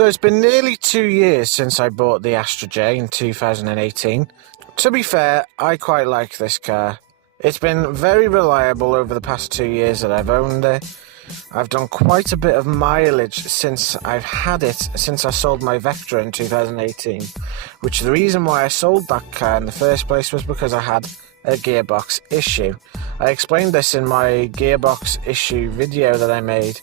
So it's been nearly 2 years since I bought the Astra J in 2018. To be fair, I quite like this car. It's been very reliable over the past 2 years that I've owned it. I've done quite a bit of mileage since I've had it, since I sold my Vectra in 2018. Which the reason why I sold that car in the first place was because I had a gearbox issue. I explained this in my gearbox issue video that I made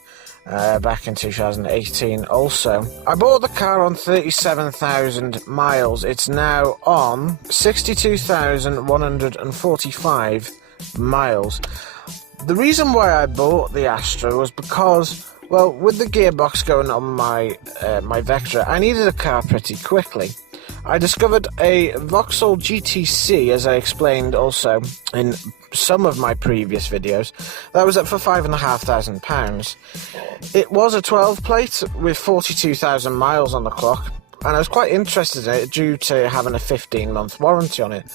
back in 2018 also. I bought the car on 37,000 miles. It's now on 62,145 miles. The reason why I bought the Astra was because, well, with the gearbox going on my Vectra, I needed a car pretty quickly. I discovered a Vauxhall GTC, as I explained also in some of my previous videos, that was up for £5,500. It was a 12 plate with 42,000 miles on the clock, and I was quite interested in it due to having a 15-month warranty on it.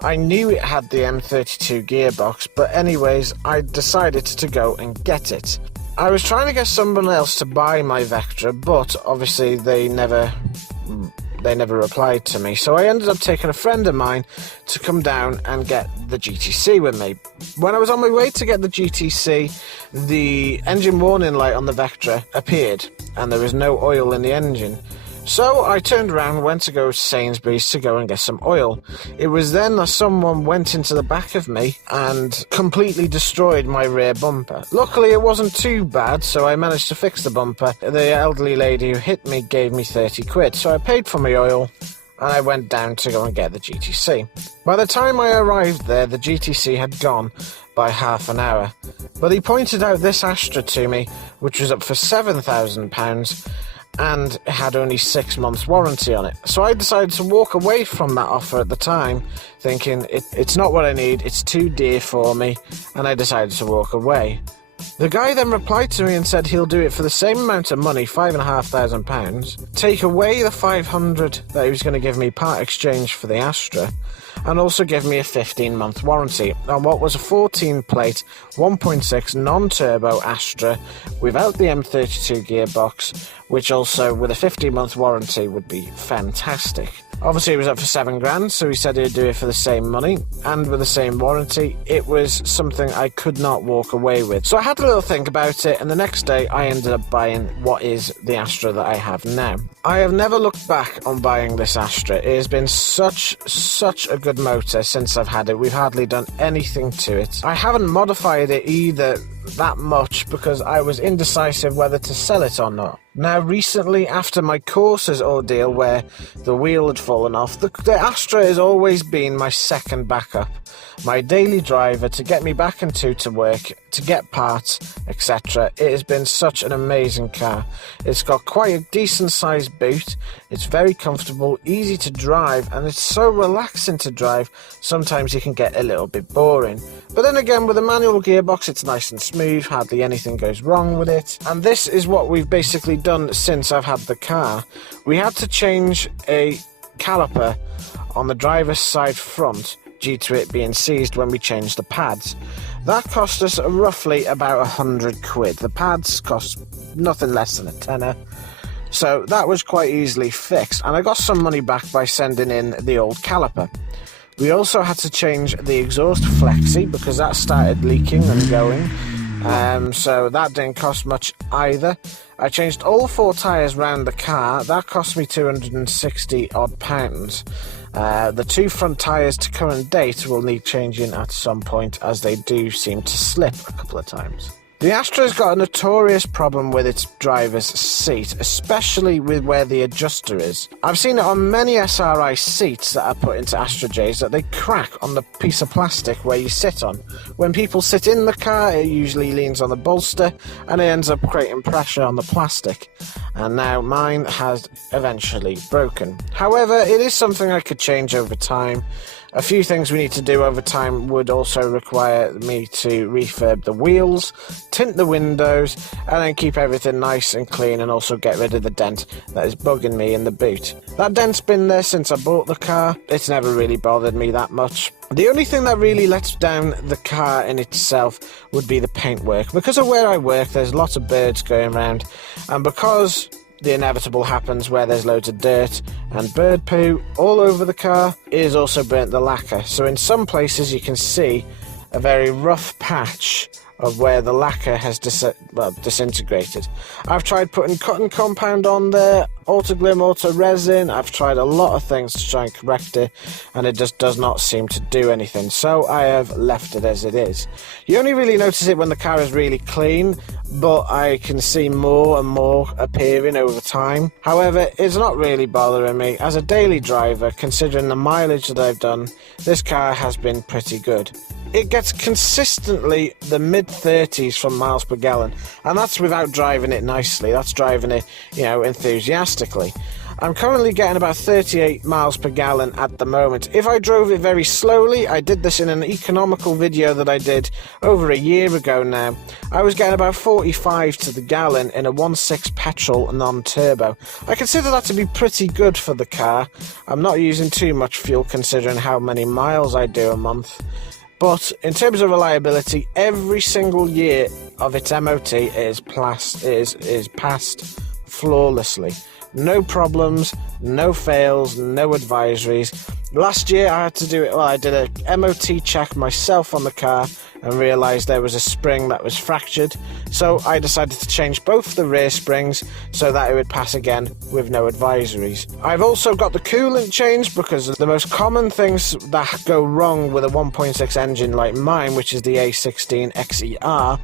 I knew it had the M32 gearbox, but anyways, I decided to go and get it. I was trying to get someone else to buy my Vectra, but obviously they never replied to me, so I ended up taking a friend of mine to come down and get the GTC with me. When I was on my way to get the GTC, the engine warning light on the Vectra appeared and there was no oil in the engine. So I turned around and went to go to Sainsbury's to go and get some oil. It was then that someone went into the back of me and completely destroyed my rear bumper. Luckily it wasn't too bad, so I managed to fix the bumper. The elderly lady who hit me gave me 30 quid, so I paid for my oil and I went down to go and get the GTC. By the time I arrived there, the GTC had gone by half an hour. But he pointed out this Astra to me, which was up for £7,000, and it had only 6 months warranty on it. So I decided to walk away from that offer at the time, thinking it's not what I need, it's too dear for me, and I decided to walk away. The guy then replied to me and said he'll do it for the same amount of money, £5,500, take away the 500 that he was going to give me part exchange for the Astra, and also give me a 15-month warranty on what was a 14-plate 1.6 non-turbo Astra without the M32 gearbox, which also with a 15-month warranty would be fantastic. Obviously it was up for £7,000, so he said he'd do it for the same money and with the same warranty. It was something I could not walk away with. So I had a little think about it, and the next day I ended up buying what is the Astra that I have now. I have never looked back on buying this Astra. It has been such a good motor since I've had it. We've hardly done anything to it. I haven't modified it either that much because I was indecisive whether to sell it or not. Now recently, after my courses ordeal where the wheel had fallen off, the Astra has always been my second backup, my daily driver to get me back into to work, to get parts, etc. It has been such an amazing car. It's got quite a decent sized boot, it's very comfortable, easy to drive, and it's so relaxing to drive, sometimes it can get a little bit boring. But then again, with a manual gearbox, it's nice and smooth, hardly anything goes wrong with it. And this is what we've basically done since I've had the car. We had to change a caliper on the driver's side front due to it being seized when we changed the pads. That cost us roughly about 100 quid. The pads cost nothing less than a tenner. So that was quite easily fixed, and I got some money back by sending in the old caliper. We also had to change the exhaust flexi because that started leaking and going, so that didn't cost much either. I changed all 4 tyres round the car. That cost me £260 odd. The 2 front tyres to current date will need changing at some point, as they do seem to slip a couple of times. The Astra's got a notorious problem with its driver's seat, especially with where the adjuster is. I've seen it on many SRI seats that are put into Astra Js that they crack on the piece of plastic where you sit on. When people sit in the car, it usually leans on the bolster and it ends up creating pressure on the plastic. And now mine has eventually broken. However, it is something I could change over time. A few things we need to do over time would also require me to refurb the wheels, tint the windows, and then keep everything nice and clean, and also get rid of the dent that is bugging me in the boot. That dent's been there since I bought the car. It's never really bothered me that much. The only thing that really lets down the car in itself would be the paintwork. Because of where I work, there's lots of birds going around, and because the inevitable happens where there's loads of dirt and bird poo all over the car, it has also burnt the lacquer. So in some places you can see a very rough patch of where the lacquer has disintegrated. I've tried putting cotton compound on there, auto-glim, auto-resin. I've tried a lot of things to try and correct it, and it just does not seem to do anything. So I have left it as it is. You only really notice it when the car is really clean, but I can see more and more appearing over time. However, it's not really bothering me. As a daily driver, considering the mileage that I've done, this car has been pretty good. It gets consistently the mid-30s from miles per gallon, and that's without driving it nicely. That's driving it, enthusiastically. I'm currently getting about 38 miles per gallon at the moment. If I drove it very slowly, I did this in an economical video that I did over a year ago now, I was getting about 45 to the gallon in a 1.6 petrol non-turbo. I consider that to be pretty good for the car. I'm not using too much fuel considering how many miles I do a month. But in terms of reliability, every single year of its MOT is passed flawlessly. No problems, no fails, no advisories. Last year I had to do it, I did a MOT check myself on the car and realised there was a spring that was fractured. So I decided to change both the rear springs so that it would pass again with no advisories. I've also got the coolant changed because the most common things that go wrong with a 1.6 engine like mine, which is the A16 XER,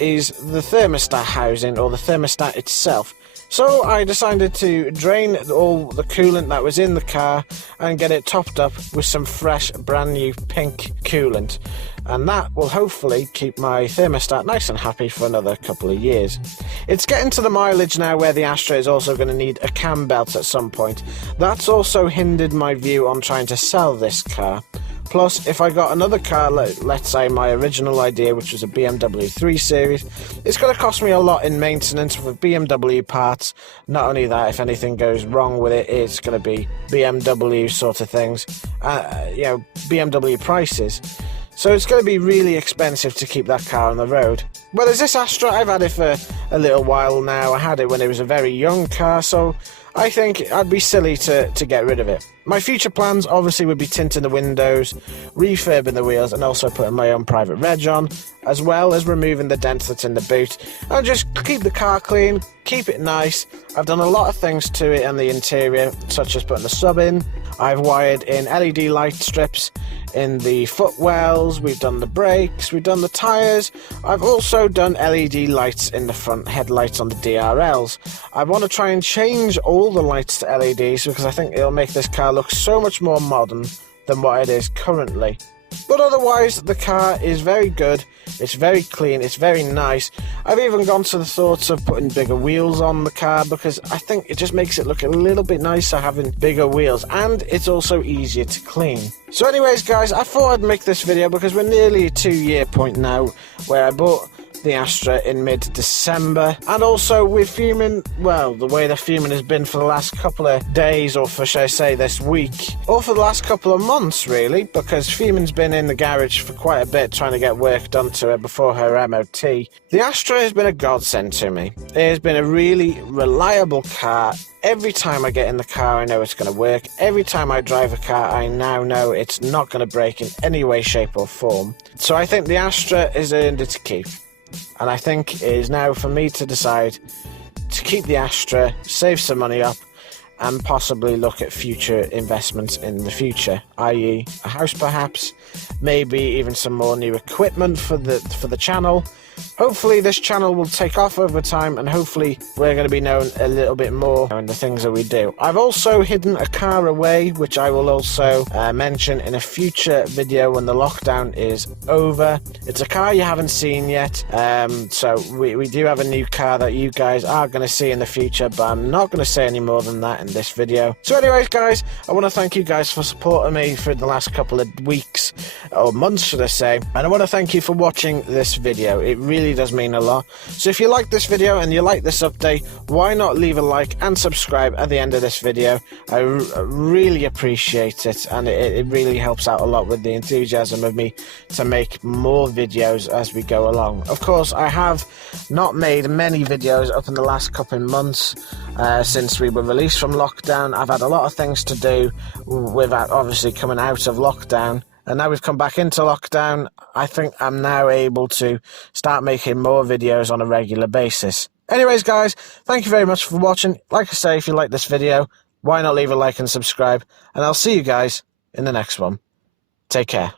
is the thermostat housing or the thermostat itself. So I decided to drain all the coolant that was in the car and get it topped up with some fresh brand new pink coolant, and that will hopefully keep my thermostat nice and happy for another couple of years. It's getting to the mileage now where the Astra is also going to need a cam belt at some point. That's also hindered my view on trying to sell this car. Plus, if I got another car, let's say my original idea, which was a BMW 3 Series, it's going to cost me a lot in maintenance with BMW parts. Not only that, if anything goes wrong with it, it's going to be BMW sort of things, BMW prices. So it's going to be really expensive to keep that car on the road. Whereas this Astra, I've had it for a little while now. I had it when it was a very young car, so I think I'd be silly to get rid of it. My future plans obviously would be tinting the windows, refurbing the wheels, and also putting my own private reg on, as well as removing the dent that's in the boot, and just keep the car clean, keep it nice. I've done a lot of things to it and the interior, such as putting the sub in. I've wired in LED light strips in the footwells, we've done the brakes, we've done the tyres. I've also done LED lights in the front headlights on the DRLs. I want to try and change all the lights to LEDs because I think it'll make this car look so much more modern than what it is currently. But otherwise, the car is very good, it's very clean, it's very nice. I've even gone to the thoughts of putting bigger wheels on the car because I think it just makes it look a little bit nicer having bigger wheels, and it's also easier to clean. So anyways guys, I thought I'd make this video because we're nearly a 2-year point now where I bought the Astra in mid-December, and also with fuming, well, the way the fuming has been for the last couple of days, or for, should I say, this week, or for the last couple of months really, because fuming's been in the garage for quite a bit trying to get work done to her before her MOT. The Astra has been a godsend to me. It has been a really reliable car. Every time I get in the car, I know it's going to work. Every time I drive a car, I now know it's not going to break in any way, shape or form. So I think the Astra is earned its keep. And I think it is now for me to decide to keep the Astra, save some money up, and possibly look at future investments in the future, i.e. a house perhaps, maybe even some more new equipment for the channel. Hopefully this channel will take off over time, and hopefully we're going to be known a little bit more in the things that we do. I've also hidden a car away, which I will also mention in a future video when the lockdown is over. It's a car you haven't seen yet, so we do have a new car that you guys are going to see in the future, but I'm not going to say any more than that in this video. So anyways guys, I want to thank you guys for supporting me for the last couple of weeks, or months should I say, and I want to thank you for watching this video. It really does mean a lot. So if you like this video and you like this update, why not leave a like and subscribe at the end of this video? I really appreciate it, and it really helps out a lot with the enthusiasm of me to make more videos as we go along. Of course, I have not made many videos up in the last couple of months since we were released from lockdown. I've had a lot of things to do with obviously coming out of lockdown, and now we've come back into lockdown. I think I'm now able to start making more videos on a regular basis. Anyways, guys, thank you very much for watching. Like I say, if you like this video, why not leave a like and subscribe, and I'll see you guys in the next one. Take care.